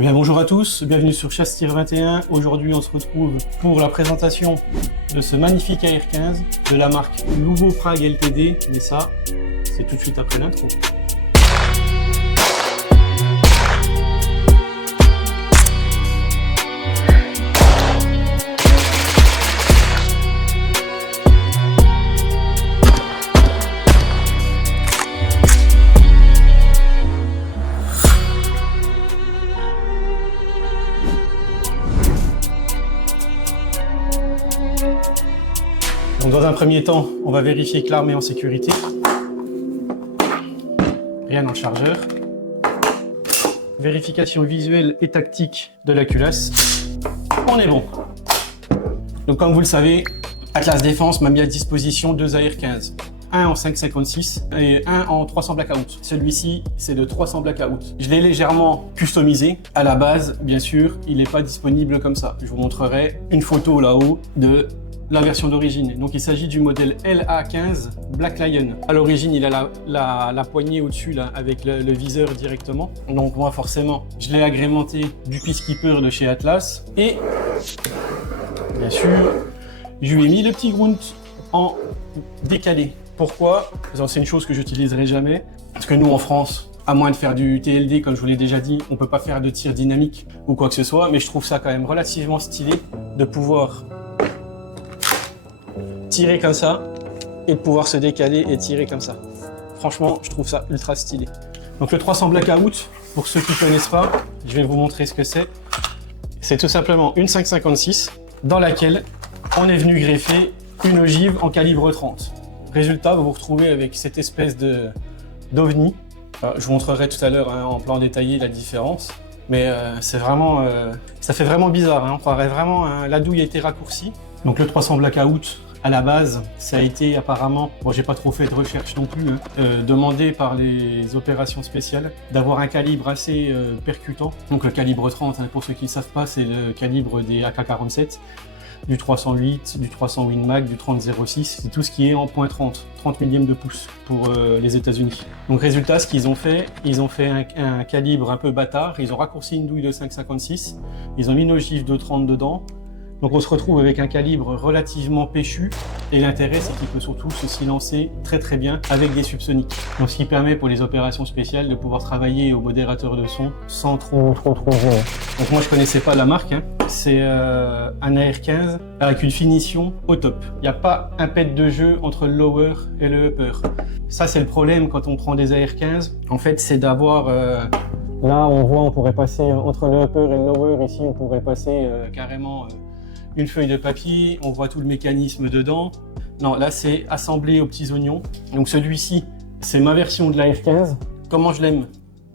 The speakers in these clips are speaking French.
Eh bien bonjour à tous, bienvenue sur Chasse-Tir 21. Aujourd'hui on se retrouve pour la présentation de ce magnifique AR-15 de la marque Louvo Prague Ltd. Mais ça, c'est tout de suite après l'intro. Donc dans un premier temps, on va vérifier que l'arme est en sécurité. Rien dans le chargeur. Vérification visuelle et tactique de la culasse. On est bon. Donc comme vous le savez, Atlas Défense m'a mis à disposition deux AR-15. Un en 5,56 et un en 300 blackout. Celui-ci, c'est de 300 blackout. Je l'ai légèrement customisé. À la base, bien sûr, il n'est pas disponible comme ça. Je vous montrerai une photo là-haut de la version d'origine. Donc il s'agit du modèle LA15 Black Lion. À l'origine, il a la poignée au-dessus là avec le viseur directement. Donc moi forcément, je l'ai agrémenté du Peacekeeper de chez Atlas. Et bien sûr, je lui ai mis le petit grunt en décalé. Pourquoi? C'est une chose que j'utiliserai jamais. Parce que nous en France, à moins de faire du TLD, comme je vous l'ai déjà dit, on peut pas faire de tir dynamique ou quoi que ce soit. Mais je trouve ça quand même relativement stylé de pouvoir tirer comme ça et de pouvoir se décaler et tirer comme ça. Franchement, je trouve ça ultra stylé. Donc le 300 blackout, pour ceux qui ne connaissent pas, je vais vous montrer ce que c'est. C'est tout simplement une 5,56 dans laquelle on est venu greffer une ogive en calibre 30. Résultat, vous vous retrouvez avec cette espèce d'ovni. Je vous montrerai tout à l'heure en plan détaillé la différence. Mais c'est vraiment, ça fait vraiment bizarre. On croirait vraiment la douille a été raccourcie. Donc le 300 blackout, à la base, ça a été apparemment, bon j'ai pas trop fait de recherche non plus, demandé par les opérations spéciales d'avoir un calibre assez percutant. Donc le calibre 30, pour ceux qui ne savent pas, c'est le calibre des AK-47, du 308, du 300 Win Mag, du 30-06, c'est tout ce qui est en point 30 millième de pouce pour les États-Unis. Donc résultat, ce qu'ils ont fait, ils ont fait un calibre un peu bâtard, ils ont raccourci une douille de 5,56, ils ont mis une ogive de 30 dedans. Donc on se retrouve avec un calibre relativement péchu et l'intérêt c'est qu'il peut surtout se silencer très bien avec des subsoniques. Donc ce qui permet pour les opérations spéciales de pouvoir travailler au modérateur de son sans trop gêner. Donc moi je connaissais pas la marque, c'est un AR-15 avec une finition au top. Il n'y a pas un pet de jeu entre le lower et le upper. Ça c'est le problème quand on prend des AR-15, en fait c'est d'avoir... Là on voit on pourrait passer entre le upper et le lower, ici on pourrait passer carrément... une feuille de papier, on voit tout le mécanisme dedans. Non, là c'est assemblé aux petits oignons. Donc celui-ci, c'est ma version de la R15. Comment je l'aime?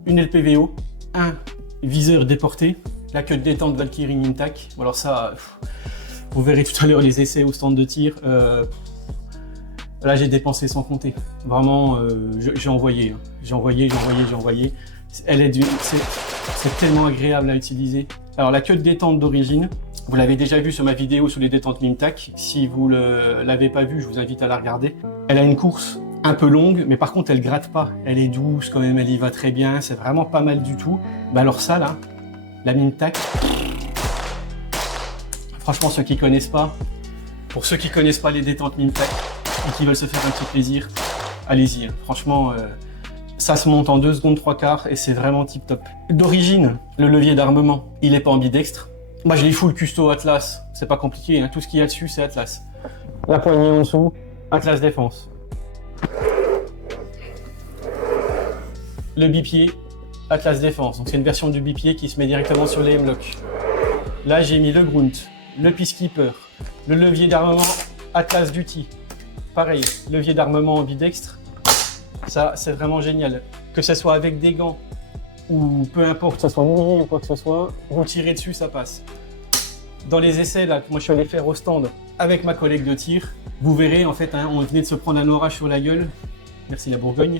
Une LPVO, un viseur déporté, la queue de détente Valkyrie Mintac. Alors ça, vous verrez tout à l'heure les essais au stand de tir. Là j'ai dépensé sans compter. Vraiment, j'ai envoyé. J'ai envoyé. C'est tellement agréable à utiliser. Alors la queue de détente d'origine, vous l'avez déjà vu sur ma vidéo sur les détentes Mintac. Si vous ne l'avez pas vu, je vous invite à la regarder. Elle a une course un peu longue, mais par contre elle gratte pas. Elle est douce quand même, elle y va très bien. C'est vraiment pas mal du tout. Bah alors ça là, la Mintac, franchement ceux qui connaissent pas, pour ceux qui connaissent pas les détentes Mintac et qui veulent se faire un petit plaisir, allez-y. Franchement, ça se monte en 2 secondes 3 quarts et c'est vraiment tip top. D'origine, le levier d'armement, il est pas ambidextre. Moi je l'ai full custo Atlas, c'est pas compliqué, tout ce qu'il y a dessus c'est Atlas. La poignée en dessous, Atlas Défense. Le bipied, Atlas Défense, donc c'est une version du bipied qui se met directement sur les M-Lock. Là j'ai mis le grunt, le Peacekeeper, le levier d'armement Atlas Duty. Pareil, levier d'armement ambidextre, ça c'est vraiment génial. Que ce soit avec des gants, ou peu importe, que ce soit mouillé ou quoi que ce soit, vous tirez dessus, ça passe. Dans les essais là, que moi je suis allé faire au stand avec ma collègue de tir, vous verrez en fait, on venait de se prendre un orage sur la gueule, merci la Bourgogne,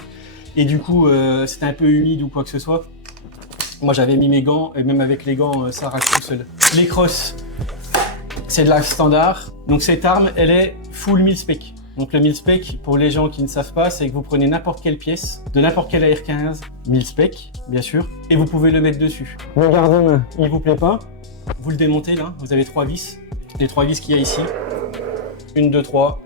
et du coup c'était un peu humide ou quoi que ce soit. Moi j'avais mis mes gants, et même avec les gants, ça arrache tout seul. Les crosses, c'est de la standard, donc cette arme elle est full mil spec. Donc le mil-spec, pour les gens qui ne savent pas, c'est que vous prenez n'importe quelle pièce, de n'importe quel AR15, mil-spec, bien sûr, et vous pouvez le mettre dessus. Le garde-main, il vous plaît pas, vous le démontez là, vous avez 3 vis, les 3 vis qu'il y a ici. 1, 2, 3.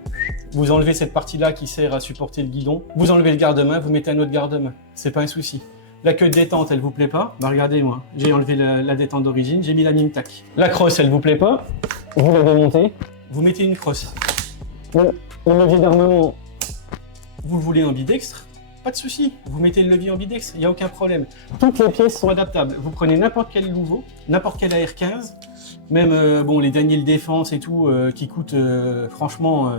Vous enlevez cette partie-là qui sert à supporter le guidon. Vous enlevez le garde-main, vous mettez un autre garde-main. C'est pas un souci. La queue de détente, elle vous plaît pas? Bah regardez moi, j'ai enlevé la détente d'origine, j'ai mis la Mimtac. La crosse, elle vous plaît pas? Vous la démontez. Vous mettez une crosse. Le levier d'armement, vous le voulez en bidextre? Pas de souci, vous mettez le levier en bidextre, il n'y a aucun problème. Toutes les pièces sont adaptables. Vous prenez n'importe quel Louveau, n'importe quel AR15, même bon, les Daniel Défense et tout, qui coûtent franchement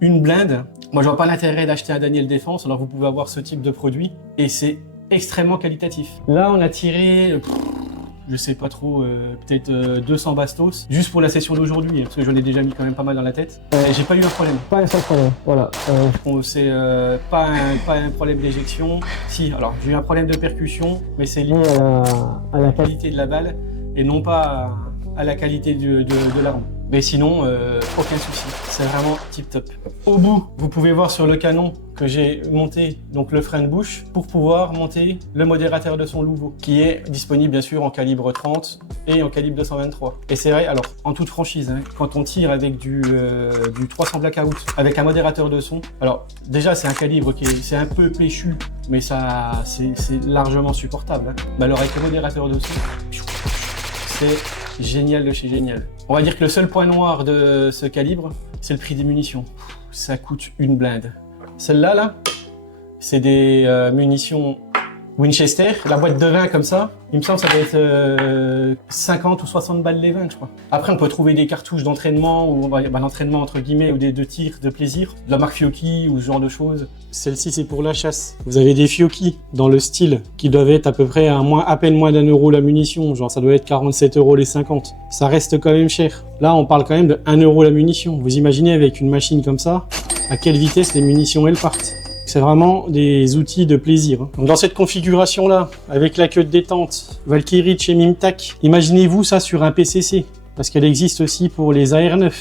une blinde. Moi, je vois pas l'intérêt d'acheter un Daniel Défense, alors vous pouvez avoir ce type de produit et c'est extrêmement qualitatif. Là, on a tiré, je sais pas trop, peut-être 200 bastos, juste pour la session d'aujourd'hui, parce que j'en ai déjà mis quand même pas mal dans la tête. J'ai pas eu un problème. Pas un seul problème, voilà. C'est pas un problème d'éjection. Si, alors j'ai eu un problème de percussion, mais c'est lié à la qualité de la balle et non pas à la qualité de l'arme. Mais sinon, aucun souci. C'est vraiment tip top. Au bout, vous pouvez voir sur le canon que j'ai monté donc le frein de bouche pour pouvoir monter le modérateur de son Louveau, qui est disponible bien sûr en calibre 30 et en calibre 223. Et c'est vrai, alors en toute franchise, hein, quand on tire avec du 300 blackout avec un modérateur de son, alors déjà c'est un calibre qui est un peu péchu, mais ça c'est largement supportable. Hein. Mais alors avec le modérateur de son, c'est génial de chez génial. On va dire que le seul point noir de ce calibre, c'est le prix des munitions. Ça coûte une blinde. Celle-là, là, c'est des munitions Winchester. La boîte de 20 comme ça, il me semble que ça doit être 50 ou 60 balles les 20, je crois. Après, on peut trouver des cartouches d'entraînement, ou d'entraînement entre guillemets, ou de tir, de plaisir, de la marque Fiocchi ou ce genre de choses. Celle-ci, c'est pour la chasse. Vous avez des Fiocchi dans le style qui doivent être à peu près à peine moins d'1 euro la munition. Genre, ça doit être 47 € les 50. Ça reste quand même cher. Là, on parle quand même de 1 euro la munition. Vous imaginez avec une machine comme ça, à quelle vitesse les munitions elles partent. C'est vraiment des outils de plaisir. Donc dans cette configuration-là, avec la queue de détente, Valkyrie chez Mimtac, imaginez-vous ça sur un PCC, parce qu'elle existe aussi pour les AR9,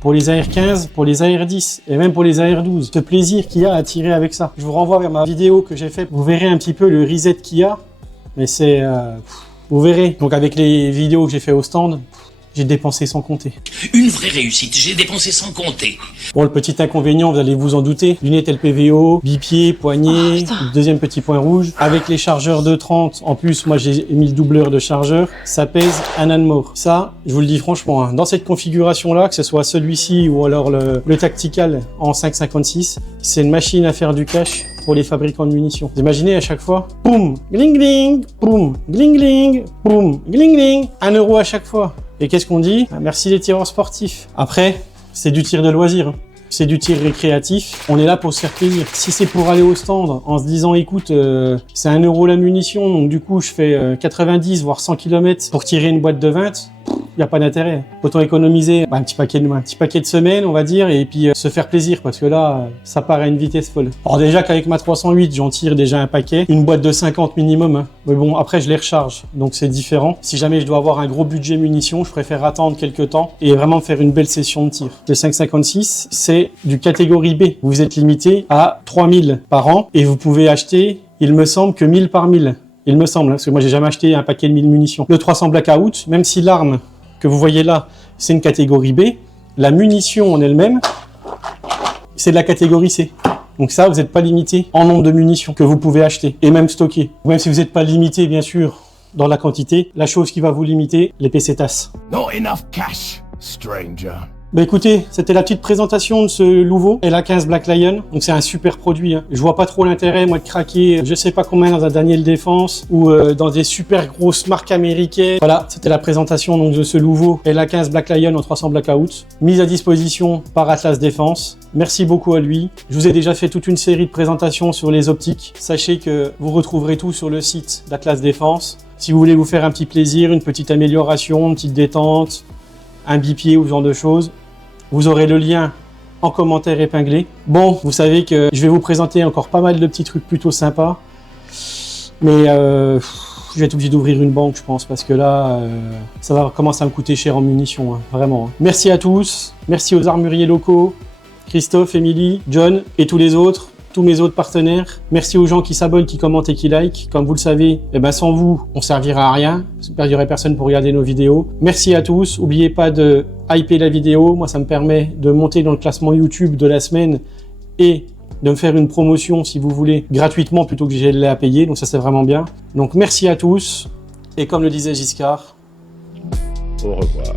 pour les AR15, pour les AR10 et même pour les AR12. Ce plaisir qu'il y a à tirer avec ça. Je vous renvoie vers ma vidéo que j'ai faite. Vous verrez un petit peu le reset qu'il y a, mais c'est... vous verrez. Donc avec les vidéos que j'ai fait au stand, j'ai dépensé sans compter. Une vraie réussite, j'ai dépensé sans compter. Bon, le petit inconvénient, vous allez vous en douter, lunettes LPVO, bipied, poignet, deuxième petit point rouge. Avec les chargeurs de 30, en plus, moi j'ai mis le doubleur de chargeur, ça pèse un âne mort. Ça, je vous le dis franchement, hein, dans cette configuration-là, que ce soit celui-ci ou alors le Tactical en 5,56, c'est une machine à faire du cash pour les fabricants de munitions. Vous imaginez à chaque fois, boum, gling gling, boum, gling gling, boum, gling gling, 1 euro à chaque fois. Et qu'est-ce qu'on dit? Merci les tireurs sportifs. Après, c'est du tir de loisir. Hein. C'est du tir récréatif. On est là pour se faire plaisir. Si c'est pour aller au stand en se disant, écoute, c'est 1 euro la munition, donc du coup, je fais 90 voire 100 km pour tirer une boîte de 20, il n'y a pas d'intérêt. Autant économiser un petit paquet de semaines, on va dire, et puis se faire plaisir, parce que là, ça part à une vitesse folle. Alors déjà qu'avec ma 308, j'en tire déjà un paquet, une boîte de 50 minimum, hein. Mais bon, après, je les recharge, donc c'est différent. Si jamais je dois avoir un gros budget munitions, je préfère attendre quelques temps et vraiment faire une belle session de tir. Le 5,56, c'est du catégorie B. Vous êtes limité à 3000 par an, et vous pouvez acheter, il me semble, que 1000 par 1000. Il me semble, hein, parce que moi, j'ai jamais acheté un paquet de 1000 munitions. Le 300 Blackout, même si l'arme que vous voyez là, c'est une catégorie B, la munition en elle-même, c'est de la catégorie C. Donc ça, vous n'êtes pas limité en nombre de munitions que vous pouvez acheter et même stocker. Même si vous n'êtes pas limité, bien sûr, dans la quantité, la chose qui va vous limiter, les PC-TAS. Not enough cash, stranger. Bah écoutez, c'était la petite présentation de ce Louveau LA15 Black Lion. Donc c'est un super produit. Hein. Je vois pas trop l'intérêt, moi, de craquer, je sais pas combien dans un Daniel Défense ou dans des super grosses marques américaines. Voilà, c'était la présentation donc de ce Louveau LA15 Black Lion en 300 Blackout, mise à disposition par Atlas Défense. Merci beaucoup à lui. Je vous ai déjà fait toute une série de présentations sur les optiques. Sachez que vous retrouverez tout sur le site d'Atlas Défense. Si vous voulez vous faire un petit plaisir, une petite amélioration, une petite détente, un bipied ou ce genre de choses, vous aurez le lien en commentaire épinglé. Bon, vous savez que je vais vous présenter encore pas mal de petits trucs plutôt sympas. Mais je vais être obligé d'ouvrir une banque, je pense, parce que là, ça va commencer à me coûter cher en munitions, hein, vraiment. Merci à tous, merci aux armuriers locaux, Christophe, Émilie, John et tous les autres, tous mes autres partenaires. Merci aux gens qui s'abonnent, qui commentent et qui likent. Comme vous le savez, sans vous, on servira à rien. Il n'y aurait personne pour regarder nos vidéos. Merci à tous. N'oubliez pas de hyper la vidéo. Moi, ça me permet de monter dans le classement YouTube de la semaine et de me faire une promotion, si vous voulez, gratuitement plutôt que j'ai à payer. Donc ça, c'est vraiment bien. Donc merci à tous. Et comme le disait Giscard, Au revoir.